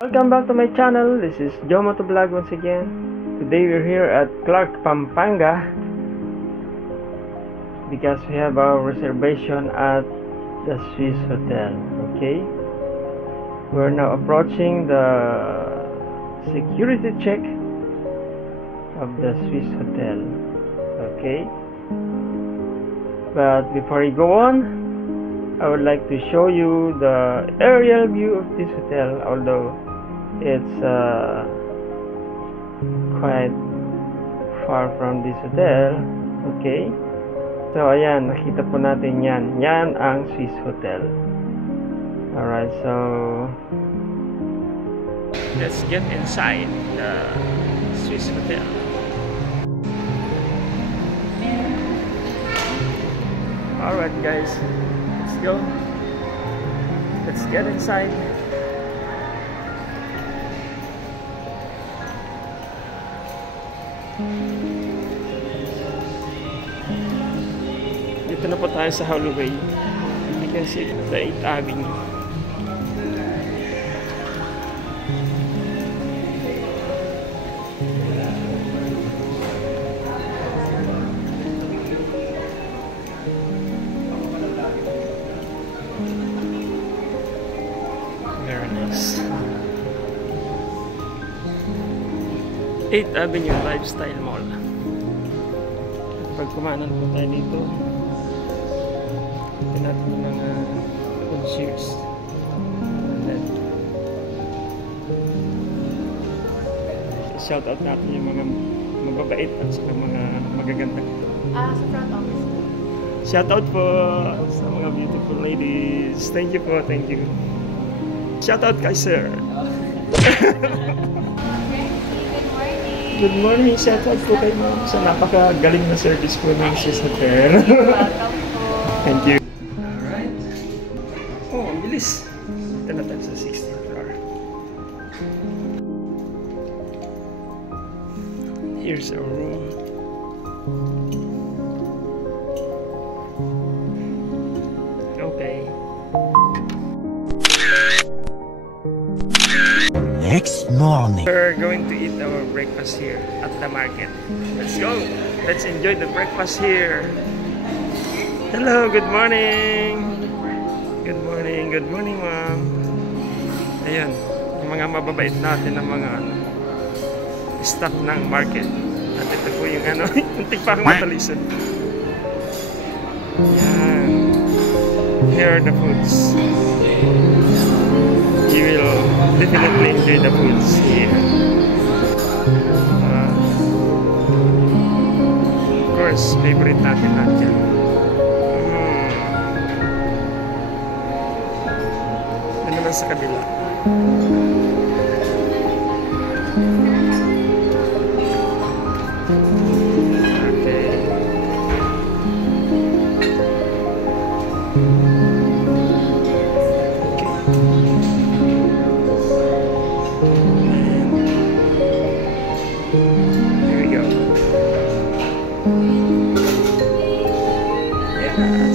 Welcome back to my channel. This is Jomo to Vlog once again. Today we're here at Clark, Pampanga because we have our reservation at the Swiss Hotel. Okay, we're now approaching the security check of the Swiss Hotel. Okay, but before we go on, I would like to show you the aerial view of this hotel, although it's quite far from this hotel. Okay, so ayan, nakita po natin yan ang Swiss Hotel. Alright, so let's get inside the Swiss Hotel. Alright guys, let's go. Let's get inside. Dito na po tayo sa Holloway. You can see the 8th Avenue. Very nice. 8th Avenue Lifestyle Mall. Pag kumanan po tayo dito, ito natin yung mga concierge. Shout out natin yung mga mababait at saka mga magaganda. Sa front office. Shout out po sa mga beautiful ladies. Thank you po, thank you. Shout out kay sir. Good morning, shout out po kay ma'am sa napakagaling na service po ng Swiss Hotel. Welcome po. Thank you. Alright. Oh, ang bilis. Ito na tayo sa 16th floor. Here's our room. Okay. Next morning. We're going to eat our breakfast here at the market. Let's go! Let's enjoy the breakfast here. Hello, good morning! Good morning, good morning ma'am. Ayan, yung mga mababait natin ng mga staff ng market. At ito po yung ano, yung tigpakang matalisan. Ayan. Here are the foods. You will definitely enjoy the foods here. Of course, favorite natin natin. Ano naman sa kabila? Okay.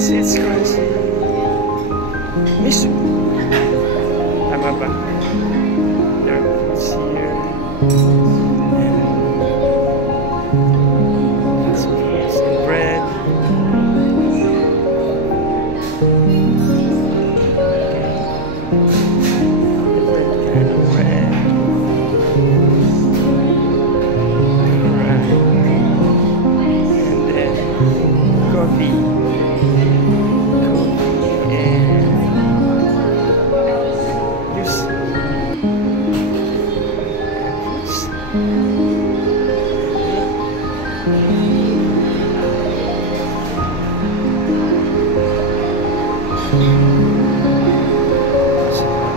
It's crazy. Misu. Tama ba? There are foods here. Lots of foods and bread. Different kind of bread. Alright. And then coffee.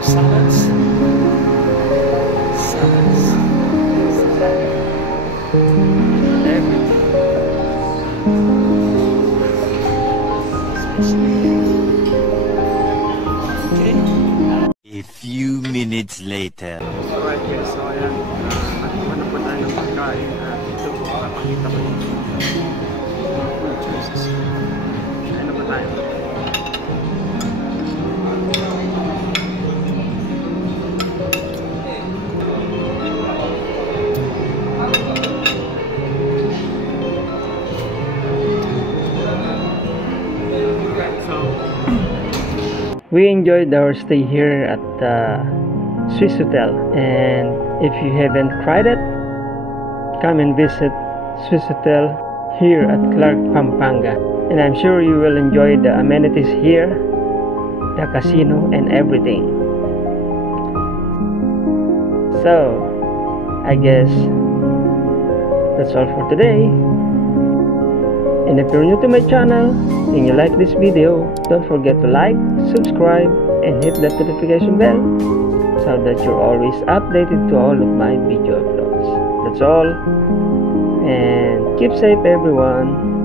Salads. Everything. Okay. A few minutes later. Alright guys, so ayan. Ano po tayo ng pagkain. Ito po, papakita ko yung mga food choices. Ano po tayo? We enjoyed our stay here at the Swiss Hotel, and if you haven't tried it, come and visit Swiss Hotel here at Clark, Pampanga. And I'm sure you will enjoy the amenities here, the casino and everything. So, I guess that's all for today. And if you're new to my channel and you like this video, don't forget to like, subscribe, and hit that notification bell so that you're always updated to all of my video uploads. That's all, and keep safe everyone.